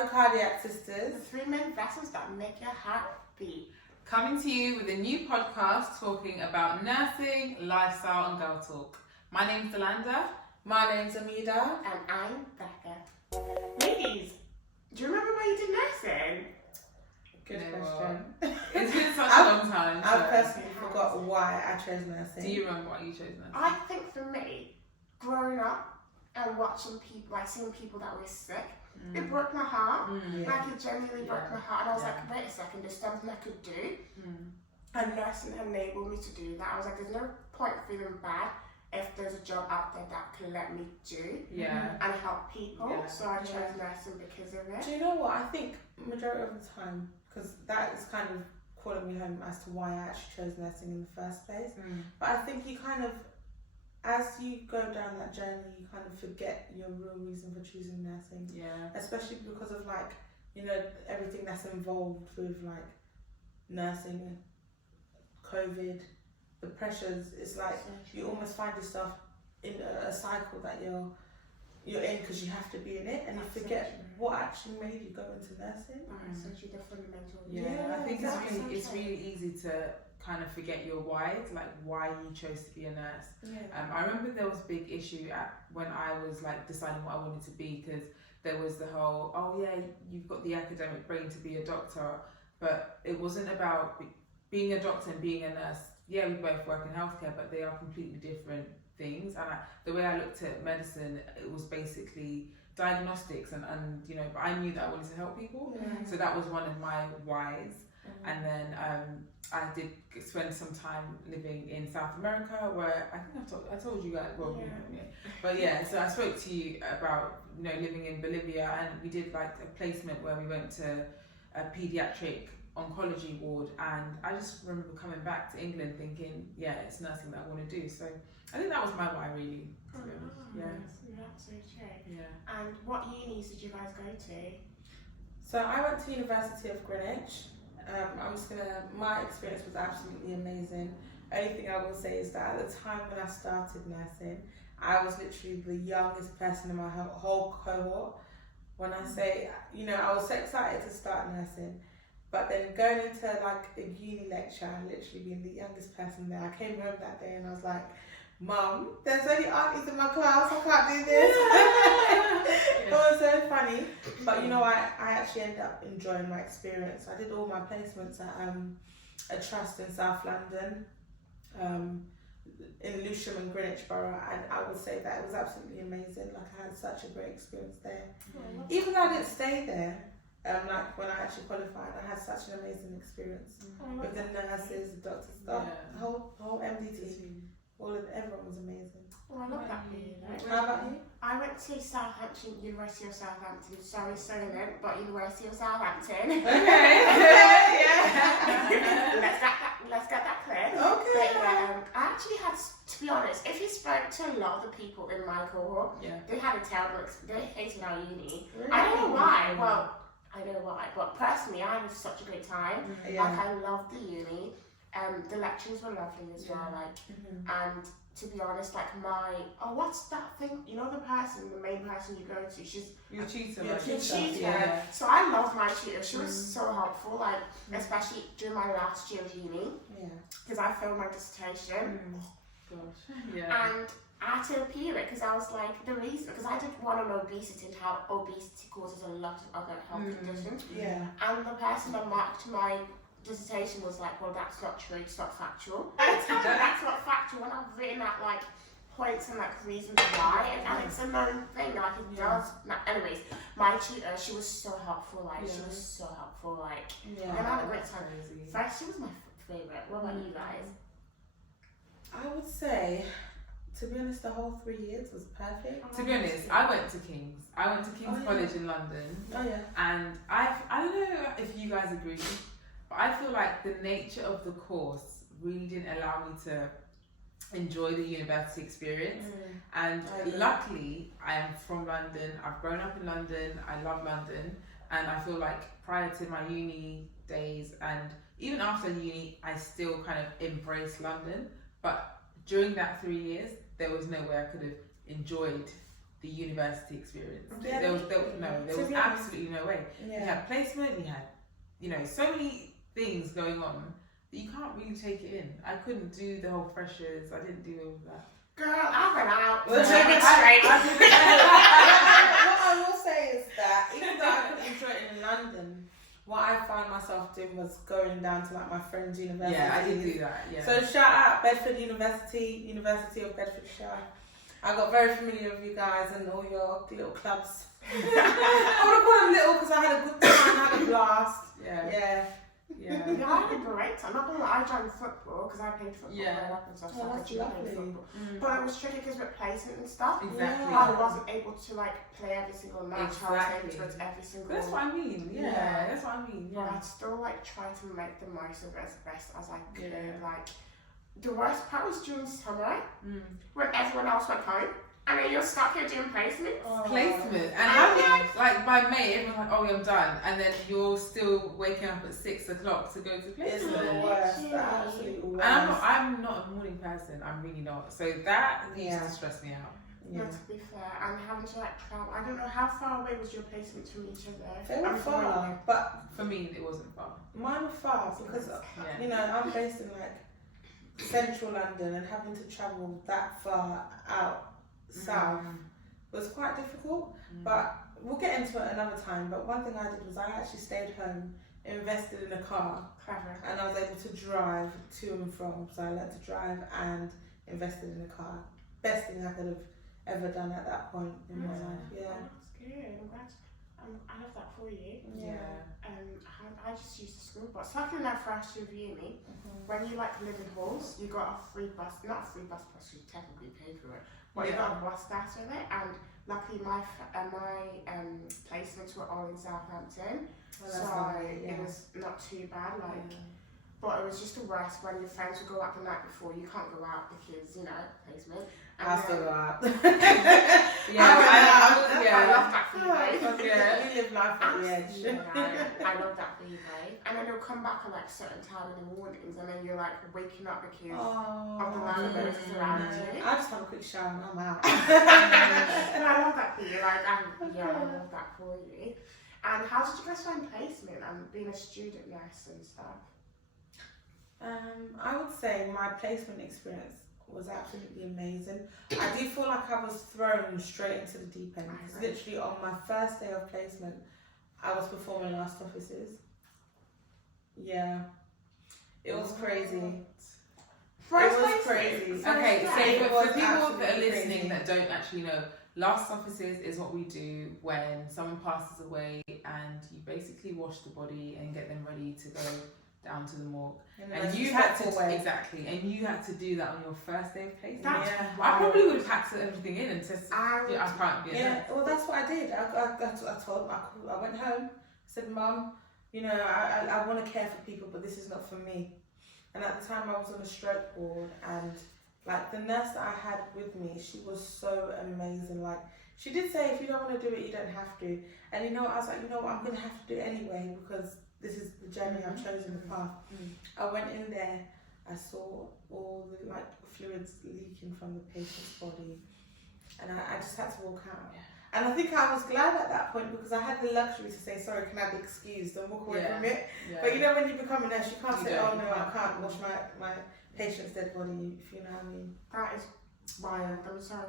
the Cardiac Sisters. The three main vessels that make your heart beat. Coming to you with a new podcast talking about nursing, lifestyle and girl talk. My name's Delanda. My name's Amida. And I'm Becca. Ladies, do you remember when you did nursing? Good question. It's been such a long time. I personally forgot why I chose nursing. Do you remember why you chose nursing? I think for me, growing up and watching people, like seeing people that were sick, it broke my heart. Like it genuinely broke my heart. And I was like, wait a second, there's something I could do. And nursing enabled me to do that. I was like, there's no point feeling bad if there's a job out there that can let me do and help people. So I chose nursing because of it. Do you know what? I think majority of the time, because that is kind of calling me home as to why I actually chose nursing in the first place. But I think you kind of, as you go down that journey, you kind of forget your real reason for choosing nursing. Especially because of like, you know, everything that's involved with like nursing, COVID, the pressures. It's like you almost find yourself in a cycle that you're in because you have to be in it, and you forget what actually made you go into nursing. Essentially the fundamental. I think exactly. it's really easy to kind of forget your whys, like why you chose to be a nurse. I remember there was a big issue when I was like deciding what I wanted to be, because there was the whole, oh yeah, you've got the academic brain to be a doctor, but it wasn't about being a doctor and being a nurse. Yeah, we both work in healthcare, but they are completely different things. And the way I looked at medicine, it was basically diagnostics, and you know, I knew that I wanted to help people. So that was one of my whys. And then I did spend some time living in South America, where I think I told you guys, well, but yeah, so I spoke to you about, you know, living in Bolivia, and we did like a placement where we went to a pediatric oncology ward, and I just remember coming back to England thinking, yeah, it's nursing that I want to do. So I think that was my why, really, to be honest. That's so true. And what unis did you guys go to? So I went to University of Greenwich. My experience was absolutely amazing. Only thing I will say is that at the time when I started nursing, I was literally the youngest person in my whole cohort. When I say, you know, I was so excited to start nursing, but then going into like a uni lecture and literally being the youngest person there, I came home that day and I was like, Mum, there's only aunties in my class, I can't do this. It was so funny. But you know, I actually ended up enjoying my experience. I did all my placements at a trust in South London, in Lewisham and Greenwich Borough, and I would say that it was absolutely amazing. Like I had such a great experience there. Even though I didn't stay there, like when I actually qualified, I had such an amazing experience with the nurses, the doctors, the whole MD team. Everyone was amazing. Oh, I love that for you. How about you? I went to Southampton, University of Southampton. Sorry, Solent, but University of Southampton. Okay. Let's get that clear. Okay. But I actually had, to be honest, if you spoke to a lot of the people in my cohort, they had a terrible experience. They hated our uni. Really? I don't know why. Well, I know why, but personally, I had such a great time. Like I loved the uni. The lectures were lovely as well, like, and to be honest, like what's that thing? You know, the main person you go to, she's your tutor. Your tutor. So I loved my tutor. She was so helpful, like, especially during my last year of uni, because I failed my dissertation. And I had to appeal it because I was like, the reason, because I did one on obesity and how obesity causes a lot of other health conditions. And the person that marked my dissertation was like, well, that's not true, it's not factual. And it's that's not factual when I've written out like points and like reasons why, and it's a known thing, like it does. Anyways, my tutor, she was so helpful, like she was so helpful, like, and I had a great time. First, she was my favourite. What about you guys? I would say, to be honest, the whole 3 years was perfect. To be honest, I went to King's. College in London. And I don't know if you guys agree, but I feel like the nature of the course really didn't allow me to enjoy the university experience. And luckily, I am from London. I've grown up in London. I love London. And I feel like prior to my uni days and even after uni, I still kind of embraced London. But during that 3 years, there was no way I could have enjoyed the university experience. Yeah, There was absolutely no way. Yeah. You had placement, you had, you know, so many things going on that you can't really take it in. I couldn't do the whole freshers. I didn't do all of that. Girl, I went out. Well, Take it straight. What I will say is that even though I couldn't enjoy it in London, what I found myself doing was going down to like my friend's university. Yeah, I did do that. Yeah. So shout out Bedford University, University of Bedfordshire. I got very familiar with you guys and all your little clubs. I would have called them little because I had a good time, I had a blast. Yeah. Yeah. Yeah, I had a great time. Not gonna lie, I joined football because I played football growing up and stuff. So I that's could play lovely. football. But it was tricky because with placement and stuff, Exactly. I wasn't able to like play every single match. I was able to go to every single. That's what I mean. Yeah, that's what I mean. But Yeah. I'd still like try to make the most of it as best as I could. Like the worst part was during summer when everyone else went home. And then you're stuck here doing placement. Placement. And how like by May, everyone's like, oh, I'm done. And then you're still waking up at 6 o'clock to go to placement. It's the worst. The absolute worst. And I'm not a morning person. I'm really not. So that used to stress me out. Yeah. To be fair, and having to like travel. I don't know how far away was your placement from each other. They were far, but for me, it wasn't far. Mine were far because you know I'm based in like central London, and having to travel that far out south was quite difficult, but we'll get into it another time. But one thing I did was I actually stayed home, invested in a car, and I was able to drive to and from. So I learned to drive and invested in a car. Best thing I could have ever done at that point in my life. Yeah. That's good. I'm glad. I love that for you. Yeah. I just used the school bus. Luckily enough for us with uni, when you like live in halls, you got a free bus. Not a free bus plus you technically pay for it. But you got a bus pass with it, and luckily my placements were all in Southampton, it was not too bad. But it was just the worst when your friends would go out the night before. You can't go out because placement. I still go out. I love that for you, babe. You live life at the edge. I love that for you, babe. And then you'll come back at like certain time in the mornings, and then you're like waking up because of the landlords around you. I just have a quick shower and I'm out. And I love that for you. I love that for you. And how did you guys find placement and being a student nurse and stuff? I would say my placement experience was absolutely amazing. I do feel like I was thrown straight into the deep end. Literally on my first day of placement, I was performing last offices. Yeah, it was crazy. It was crazy. Okay, so for people that are listening that don't actually know, last offices is what we do when someone passes away and you basically wash the body and get them ready to go down to the morgue. And you had to and you had to do that on your first day of placement. I probably would have packed everything in and said, I can't be a nurse. Well, that's what I did. I went home, said, Mum, you know, I want to care for people, but this is not for me. And at the time I was on a stroke ward, and like the nurse that I had with me, she was so amazing. Like she did say, if you don't want to do it, you don't have to. And you know what, I was like, you know what, I'm going to have to do it anyway, because this is the journey I've chosen, the path. I went in there, I saw all the like fluids leaking from the patient's body, and I just had to walk out. And I think I was glad at that point because I had the luxury to say, sorry, can I be excused, and walk away from it. But you know, when you become a nurse, you can't say, oh no, I can't wash my patient's dead body, if you know what I mean. That is wild. I'm sorry.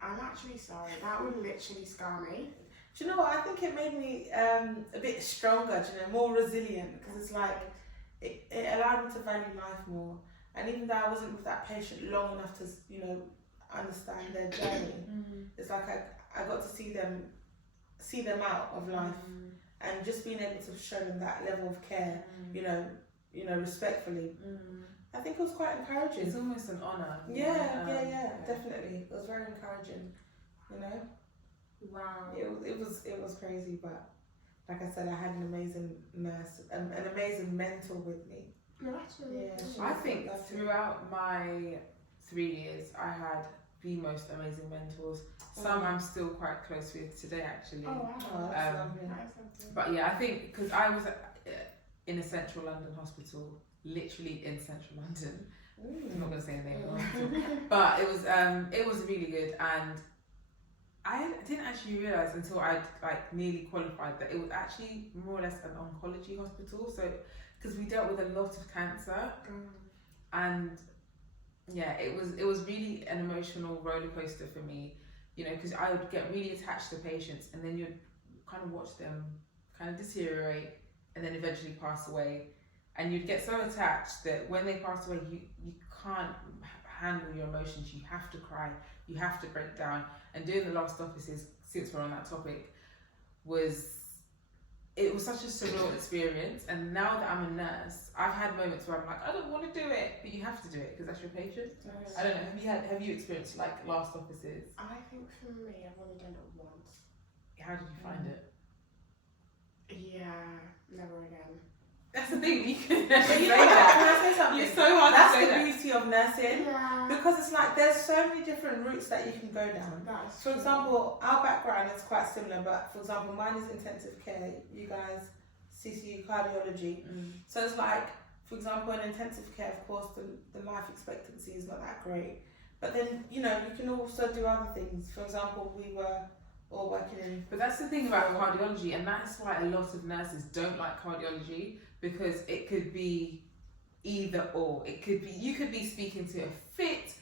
I'm actually sorry. That would literally scar me. Do you know what? I think it made me a bit stronger, do you know, more resilient, because it's like it allowed me to value life more. And even though I wasn't with that patient long enough to, you know, understand their journey, it's like I got to see them out of life, and just being able to show them that level of care, you know, respectfully. I think it was quite encouraging. It's almost an honour. Yeah, definitely. It was very encouraging, you know. Wow. It was crazy, but like I said, I had an amazing nurse, an amazing mentor with me. No, that's really I think throughout my 3 years, I had the most amazing mentors. Some I'm still quite close with today, actually. Oh wow, that's lovely. But yeah, I think because I was in a central London hospital, literally in central London. I'm not going to say a name, but it was really good, and I didn't actually realise until I like nearly qualified that it was actually more or less an oncology hospital. So, because we dealt with a lot of cancer, and yeah, it was really an emotional roller coaster for me. You know, because I would get really attached to patients, and then you'd kind of watch them kind of deteriorate, and then eventually pass away, and you'd get so attached that when they pass away, you can't handle your emotions. You have to cry, you have to break down. And doing the last offices, since we're on that topic, was such a surreal experience. And now that I'm a nurse, I've had moments where I'm like, I don't want to do it, but you have to do it because that's your patient. I don't know. Have you experienced like last offices? I think for me, I've only done it once. How did you find it? Yeah, never again. That's the thing. You can Can I say something? You're so hard That's to say the that. beauty of nursing. Yeah. Because it's like there's so many different routes that you can go down. For example, our background is quite similar, but for example, mine is intensive care. You guys, CCU cardiology. So it's like, for example, in intensive care, of course, the life expectancy is not that great. But then, you know, you can also do other things. For example, we were all working in... But that's the thing about cardiology, and that's why a lot of nurses don't like cardiology, because it could be either or. It could be, you could be speaking to a fit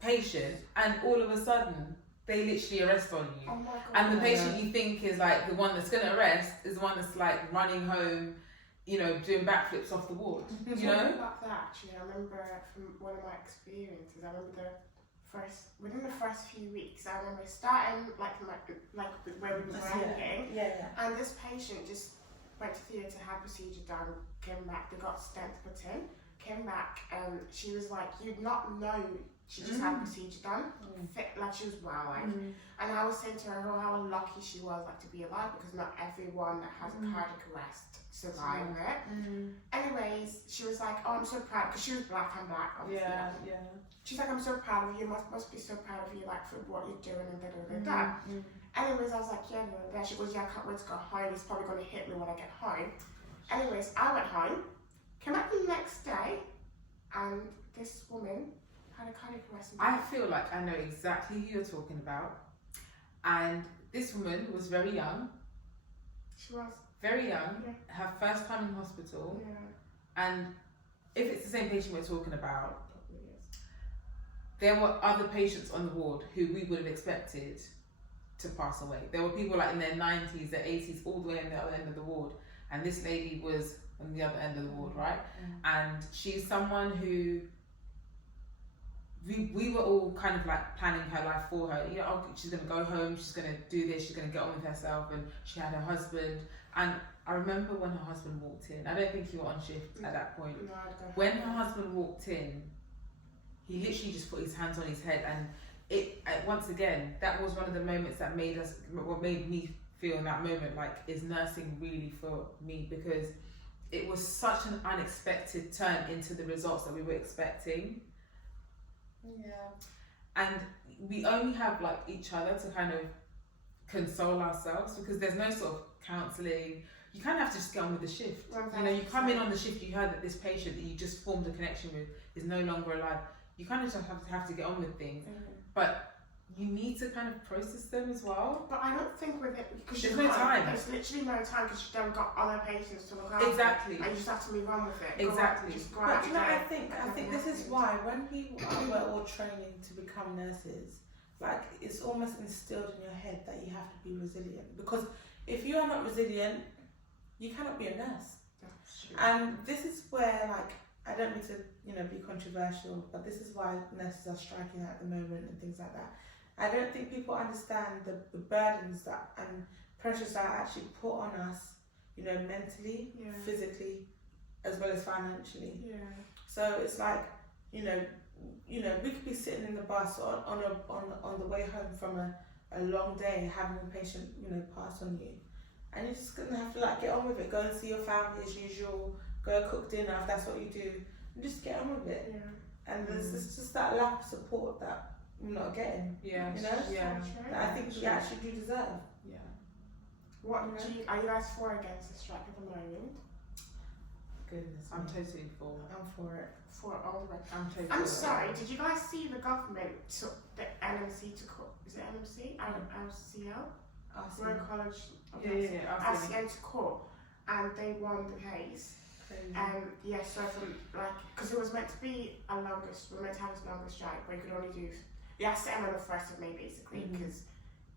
patient, and all of a sudden, they literally arrest on you. Oh my God. And the patient you think is like the one that's going to arrest is the one that's like running home, you know, doing backflips off the ward. You know? About that, actually, I remember from one of my experiences, I remember within the first few weeks, I remember starting like where we were working, and this patient just went to theatre, had procedure done, came back, they got stents put in, came back, and she was like, you'd not know she just had procedure done, fit, like she was well, like, and I was saying to her how lucky she was like to be alive, because not everyone that has a cardiac arrest survive it. Anyways, she was like, oh, I'm so proud, because she was black, I'm black, obviously. She's like, I'm so proud of you, must be so proud of you, like, for what you're doing, and da. Anyways, I was like, yeah. She goes, yeah, I can't wait to go home, it's probably going to hit me when I get home. Anyways, I went home, came back the next day, and this woman had a cardiac arrest. I feel like I know exactly who you're talking about. And this woman was very young. She was. Very young, her first time in hospital. Yeah. And if it's the same patient we're talking about, there were other patients on the ward who we would have expected to pass away. There were people like in their 90s, their 80s, all the way on the other end of the ward. And this lady was on the other end of the ward, right? And she's someone who we were all kind of like planning her life for her. You know, oh, she's going to go home, she's going to do this, she's going to get on with herself. And she had her husband. And I remember when her husband walked in, I don't think you were on shift at that point. No, when her husband walked in, he literally just put his hands on his head, and once again, that was one of the moments that made me feel in that moment like, is nursing really for me? Because it was such an unexpected turn into the results that we were expecting. And we only have like each other to kind of console ourselves, because there's no sort of counselling. You kind of have to just get on with the shift. You know, you come in on the shift, you heard that this patient that you just formed a connection with is no longer alive. You kind of just have to get on with things. But you need to kind of process them as well. But I don't think with it, because there's no time. There's literally no time, because you don't got other patients to look after. Exactly. And you just have to move on with it. Exactly. But you know, I think this is why when people are all training to become nurses, like, it's almost instilled in your head that you have to be resilient. Because if you are not resilient, you cannot be a nurse. That's true. And this is where, like, I don't mean to, you know, be controversial, but this is why nurses are striking at the moment and things like that. I don't think people understand the burdens that and pressures that are actually put on us, you know, mentally, physically, as well as financially. So it's like, you know, we could be sitting in the bus on the way home from a long day, having a patient, you know, pass on you, and you're just gonna have to like get on with it. Go and see your family as usual. Go cook dinner if that's what you do, and just get on with it. And there's just that lack of support that we're not getting. You know, that I think we actually do deserve. Are you guys for or against the strike at the moment? Goodness, I'm totally for. I'm for it. For all the way. I'm totally. I'm sorry. Did you guys see the government took the NMC to court. Is it NMC? LCL? Royal College of RCN. to court, and they won the case. So from because it was meant to be we're meant to have this longest strike, but you could only do. You have to end on the 1st of May basically because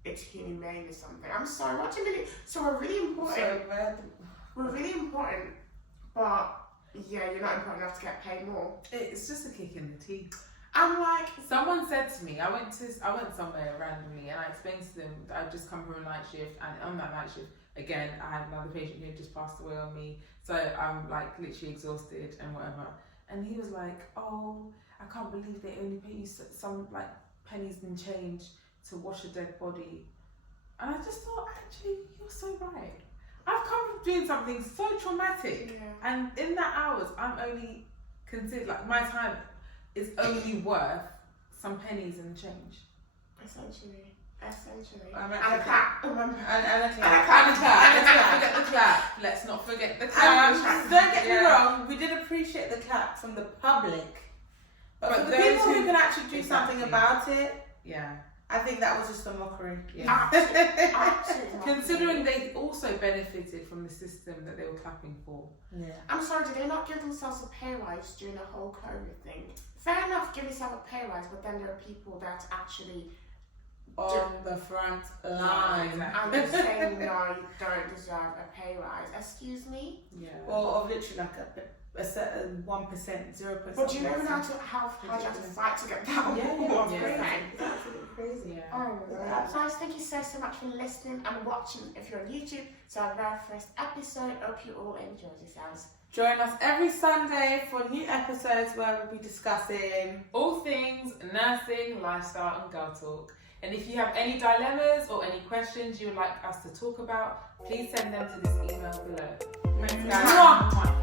it's inhumane or something. I'm sorry, what do you mean? So we're really important. We're really important, but you're not important enough to get paid more. It's just a kick in the teeth. I'm like, someone said to me, I went somewhere randomly and I explained to them that I'd just come from a night shift, and on that night shift, again, I had another patient who had just passed away on me, so I'm like literally exhausted and whatever. And he was like, "Oh, I can't believe they only pay you some like pennies and change to wash a dead body." And I just thought, actually, you're so right. I've come from doing something so traumatic, and in that hours, I'm only considered like my time is only worth some pennies and change. Essentially. And a clap. And a clap. Let's not forget the clap. Don't get me wrong, we did appreciate the clap from the public. But for the people who can actually do something about it, I think that was just a mockery. Absolutely. Considering they also benefited from the system that they were clapping for. I'm sorry, did they not give themselves a pay rise during the whole COVID thing? Fair enough, give yourself a pay rise, but then there are people that actually on the front line. And they're saying, no, you don't deserve a pay rise. Excuse me? Or of literally like a certain 1%, 0%. But do you know how you have to fight to get that 1%? It's absolutely crazy. Guys, thank you so much for listening and watching if you're on YouTube. So our very first episode. Hope you all enjoyed yourselves. Join us every Sunday for new episodes where we'll be discussing all things nursing, lifestyle and girl talk. And if you have any dilemmas or any questions you would like us to talk about, please send them to this email below. Thanks, guys.